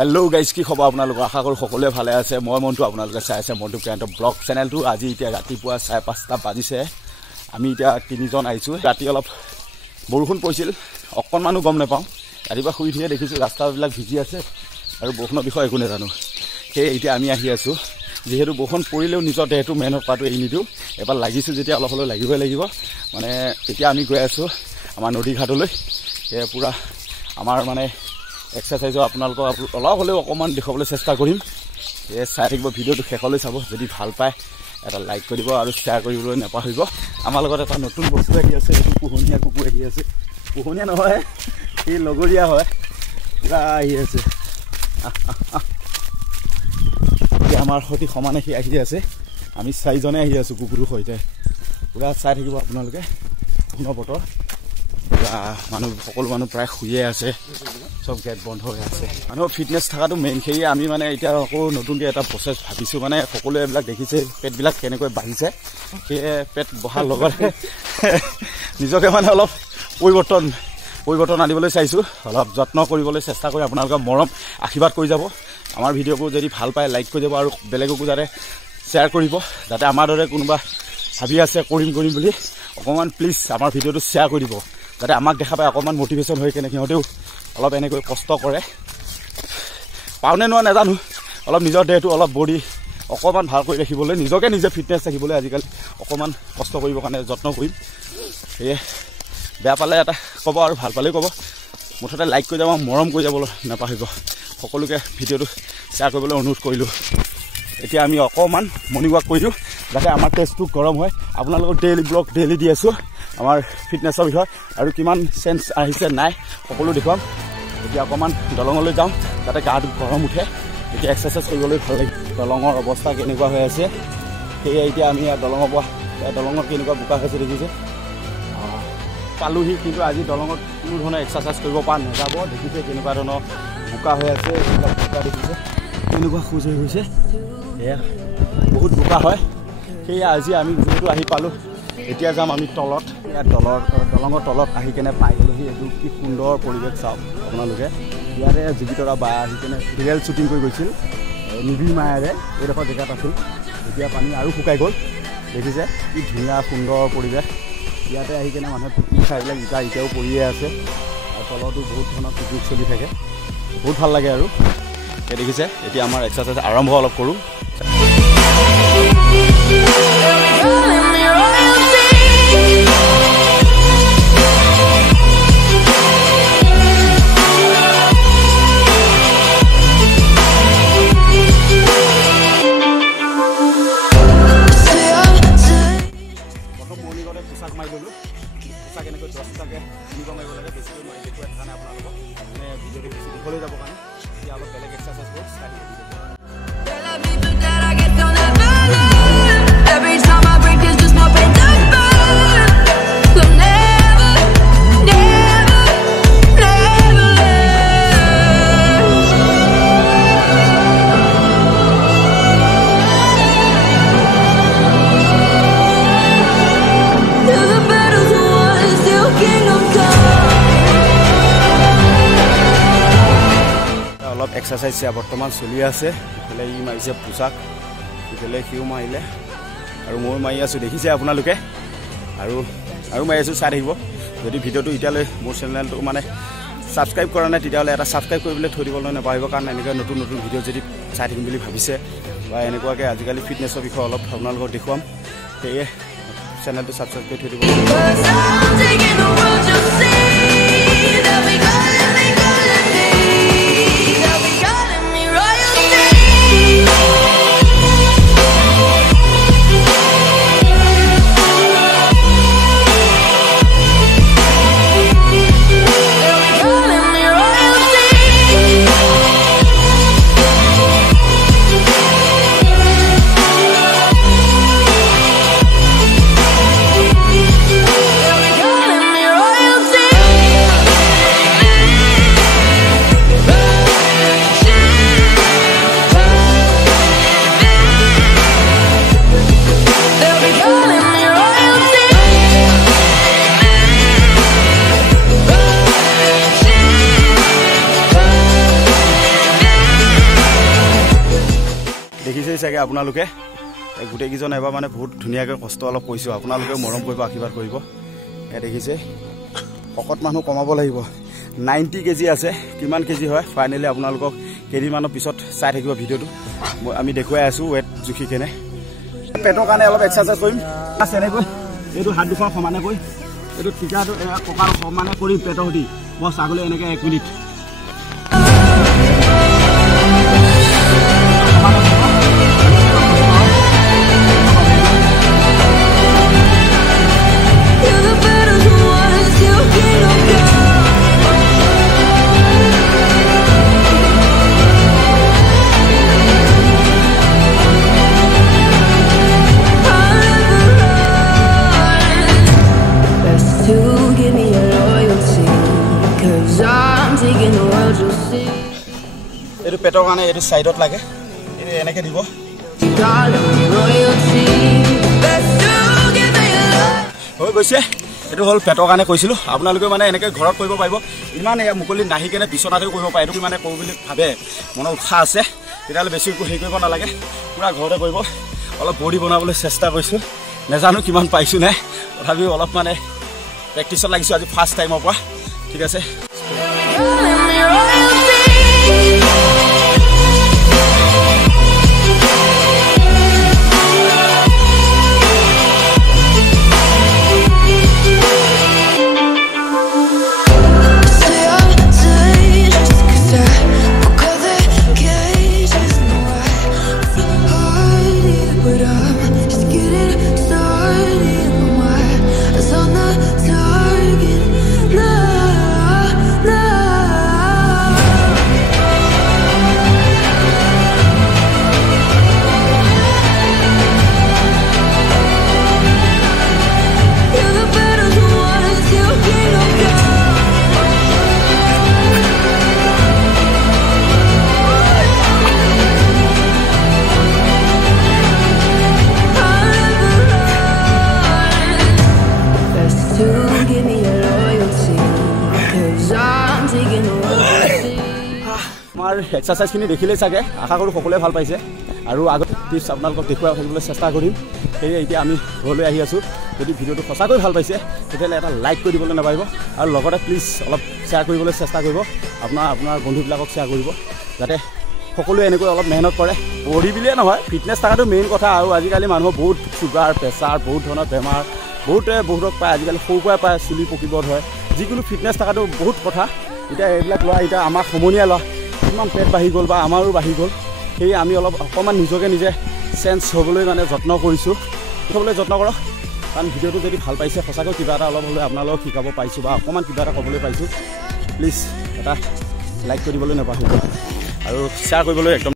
hello guys की खबर आपनालोक आशा करूँ सकलोৱে ভালে আছে মই মনটো আপোনালোকে চাই আছে মনটো ক্ৰান্ত ব্লগ চেনেলটো আজি এতিয়া ৰাতিপুৱা 5:30 বাজিছে আমি এতিয়া তিনিজন আইছো ৰাতি অলপ বৰষুণ পৰিছিল অকনমানো গম নাপাওঁ ৰাতিপুৱা শুই উঠিয়ে দেখিছো ৰাস্তাবিলাক ভিজি আছে আৰু বৰষুণৰ বিষয়ে একো নাজানো সেই এতিয়া আমি আহি আছো যেহেতু বৰষুণ পৰিলেও নিজৰ দেহটো মেহনত কৰাটো এৰি নিদিওঁ এবাৰ লাগিছো যেতিয়া অলপ হ'লেও লাগিবই লাগিব মানে এতিয়া আমি গৈ আছো আমাৰ নদী ঘাটলৈ এই পুৰা আমাৰ মানে एक्सारसाइजो आपनालोक अलप हलेও অকমান দেখাবলৈ চেষ্টা কৰিম এই চাই থাকিব ভিডিওটো শেষলৈ চাব যদি ভাল পায় এটা লাইক কৰিব আৰু শেয়াৰ কৰিবলৈ নাপাহৰিব আমাৰ লগত এটা নতুন বস্তু আহি আছে এটো পোহনীয়া কুকুৰ আহি আছে পোহনীয়া নহয় এই লগৰীয়া হয় পুৰা আহি আছে আমাৰ সতি সমানে কি আহি আছে আমি চাৰিজনে আহি আছো কুকুৰৰ সৈতে পুৰা চাই থাকিব আপোনালোকে কোনো বতৰ মানুহ সকলো মানুহ প্ৰায় শুয়ে আছে সব গেট বন্ধ হৈ আছে মানুহ ফিটনেস থাকাটো মেইন খেই আমি মানে এতিয়া আকৌ নতুনকৈ এটা প্ৰসেস ভাবিছো মানে সকলোৱে এইবিলাক দেখিছে পেটবিলাক কেনেকৈ বাঢ়িছে সেই পেট বহাৰ লগতে নিজকে মানে অলপ পৰিৱৰ্তন আনিবলৈ চাইছো অলপ যত্ন কৰিবলৈ চেষ্টা কৰি আপোনালোকৰ মৰম আশীৰ্বাদ কৰি যাব আমাৰ ভিডিঅ'বোৰ যদি ভাল পায় লাইক কৰি যাব আৰু বেলেগকো যাতে শ্বেয়াৰ কৰিব যাতে আমাৰ দৰে কোনোবা ভাবি আছে কৰিম বুলি অকমান প্লিজ আমাৰ ভিডিঅ'টো শ্বেয়াৰ কৰি দিব যাতে আমাক দেখা পায় অকমান মোটিভেশন হৈ কেনে সিহঁতেও অলপ এনেকৈ কষ্ট কৰে পাওনে নোৱা নাজানো অলপ নিজৰ দেহটো অলপ বডি অকমান ভাল কৰি ৰাখিবলৈ নিজকে নিজে ফিটনেস ৰাখিবলৈ আজিকালি অকমান কষ্ট কৰিবৰ কাৰণে যত্ন কৰিম এই বেয়া পালে এটা ক'ব আৰু ভাল পালে ক'ব মুঠতে লাইক কৰি যাব মৰম কৰি যাবলৈ নাপাহৰিব সকলোকে ভিডিঅ'টো শ্বেয়াৰ কৰিবলৈ অনুৰোধ কৰিলো এতিয়া আমি অকমান মৰ্নিং ৱাক কৰিলো যাতে আমাৰ টেষ্টটো গৰম হয় আপোনালোকৰ ডেইলি ব্লগ ডেইলি দি আছো আমাৰ ফিটনেসৰ বিষয় আৰু কিমান সেন্স আহিছে নাই সকলো দেখুৱাম এতিয়া অকমান দলঙলৈ যাওঁ যাতে গাটো গৰম উঠে এতিয়া এক্সাৰসাইজ কৰিবলৈ ভাল লাগে দলঙৰ অৱস্থা কেনেকুৱা হৈ আছে সেই এতিয়া আমি দলঙৰ কেনেকুৱা বোকা হৈছে দেখিছে পালোহি কিন্তু আজি দলঙত কোনো ধৰণৰ এক্সাৰসাইজ কৰিব পৰা নাযাব দেখিছে কেনেকুৱা ধৰণৰ বোকা হৈ আছে বোকা দেখিছে কেনেকুৱা খোজ হৈ গৈছে এয়া বহুত বোকা হয় সেয়া আজি আমি যিহেতু আহি পালোঁ এতিয়া যাম আমি তলত ইয়াত দলঙৰ তলত আহি কেনে পাই গ'লোহি এইটো কি সুন্দৰ পৰিৱেশ চাওক আপোনালোকে ইয়াতে জীৱিতৰা বা আহি কেনে ৰিয়েল শ্বুটিং কৰি গৈছিল নিবি মায়েৰে এইডোখৰ জেগাত আছিল এতিয়া পানী আৰু শুকাই গ'ল দেখিছে কি ধুনীয়া সুন্দৰ পৰিৱেশ ইয়াতে আহি কেনে মানুহে পিকনিক খাইবিলাক এতিয়াও পৰিয়ে আছে আৰু তলতো বহুত ধৰণৰ পিকনিক চলি থাকে বহুত ভাল লাগে আৰু এই দেখিছে এতিয়া আমাৰ এক্সাৰসাইজ আৰম্ভ অলপ কৰোঁ পোশাক মাৰি ল'লোঁ পোশাক এনেকৈ 10 টকাকৈ কিনিব মাৰিব লাগে বেছিকৈ মই দেখুৱাই থকা নাই আপোনালোকক মানে ভিডিঅ'টো বেছি দীঘলৈ যাব কাৰণে এতিয়া অলপ বেলেগ এক্সাৰসাইজ কৰোঁ চাই দিব অলপ এক্সাৰসাইজ বৰ্তমান চলি আছে ইফালে ই মাৰিছে পোচাক ইফালে সিও মাৰিলে আৰু মই মাৰি আছোঁ দেখিছে আপোনালোকে আৰু মাৰি আছোঁ চাই থাকিব যদি ভিডিঅ'টো এতিয়ালৈ মোৰ চেনেলটো মানে ছাবস্ক্ৰাইব কৰা নাই তেতিয়াহ'লে এটা ছাবস্ক্ৰাইব কৰিবলৈ থৈ দিবলৈ নাপাহৰিব কাৰণ এনেকৈ নতুন ভিডিঅ' যদি চাই থাকিম বুলি ভাবিছে বা এনেকুৱাকৈ আজিকালি ফিটনেছৰ বিষয়ে অলপ আপোনালোকক দেখুৱাম সেয়ে চেনেলটো ছাবস্ক্ৰাইব কৰি থৈ দিব চাগে আপোনালোকে গোটেইকেইজন এবাৰ মানে বহুত ধুনীয়াকৈ কষ্ট অলপ কৰিছোঁ আপোনালোকে মৰম কৰিব আশীৰ্বাদ কৰিব এয়া দেখিছে শকত মানুহ কমাব লাগিব 90 কেজি আছে কিমান কেজি হয় ফাইনেলি আপোনালোকক কেইদিনমানৰ পিছত চাই থাকিব ভিডিঅ'টো আমি দেখুৱাই আছোঁ ৱেট জুখি কেনে পেটৰ কাৰণে অলপ এক্সাৰচাইজ কৰিম এনেকৈ এইটো হাত দুখন সমানে কৰি এইটো টিকাটো কঁকাল সমানে কৰি পেটৰ সৈতে বছ আগলৈ এনেকৈ 1 মিনিট এইটো পেটৰ কাৰণে এইটো সাইডত লাগে এই এনেকৈ দিব হৈ গৈছে এইটো হল পেটৰ কাৰণে কৈছিলো আপোনালোকে মানে এনেকৈ ঘৰত কৰিব পাৰিব ইমান এয়া মুকলি নাহি কেনে বিছনাতেও কৰিব পাৰে এইটো মানে কৰো বুলি ভাবে মনৰ উৎসাহ আছে তেতিয়াহ'লে বেছি হেৰি কৰিব নালাগে পুৰা ঘৰতে কৰিব অলপ বডি বনাবলৈ চেষ্টা কৰিছোঁ নেজানো কিমান পাইছোঁ নাই তথাপিও অলপ মানে প্ৰেক্টিছত লাগিছোঁ আজি ফাৰ্ষ্ট টাইমৰ পৰা ঠিক আছে আমাৰ এক্সাৰচাইজখিনি দেখিলে চাগে আশা কৰোঁ সকলোৱে ভাল পাইছে আৰু আগত টিপছ আপোনালোকক দেখুৱাই থাকিবলৈ চেষ্টা কৰিম সেয়ে এতিয়া আমি ঘৰলৈ আহি আছোঁ যদি ভিডিঅ'টো সঁচাকৈ ভাল পাইছে তেতিয়াহ'লে এটা লাইক কৰি দিবলৈ নাপাহৰিব আৰু লগতে প্লিজ অলপ শ্বেয়াৰ কৰিবলৈ চেষ্টা কৰিব আপোনাৰ বন্ধুবিলাকক শ্বেয়াৰ কৰিব যাতে সকলোৱে এনেকৈ অলপ মেহনত কৰে বডি বুলিয়ে নহয় ফিটনেছ থকাটো মেইন কথা আৰু আজিকালি মানুহৰ বহুত চুগাৰ প্ৰেছাৰ বহুত ধৰণৰ বেমাৰ বহুতক পায় আজিকালি সৰুৰ পৰাই পায় চুলি পকিব ধৰে যিকোনো ফিটনেছ থকাটো বহুত কথা এতিয়া এইবিলাক লোৱা এতিয়া আমাৰ সমনীয়া লোৱা কিমান পেট বাঢ়ি গ'ল বা আমাৰো বাঢ়ি গ'ল সেয়ে আমি অলপ অকণমান নিজকে নিজে চেঞ্জ হ'বলৈ মানে যত্ন কৰিছোঁ হ'বলৈ যত্ন কৰক কাৰণ ভিডিঅ'টো যদি ভাল পাইছে সঁচাকৈ কিবা এটা অলপ হ'লে আপোনালোকক শিকাব পাৰিছোঁ বা অকণমান কিবা এটা ক'বলৈ পাইছোঁ প্লিজ এটা লাইক কৰি দিবলৈ নাপাহৰিব আৰু শ্বেয়াৰ কৰিবলৈ একদম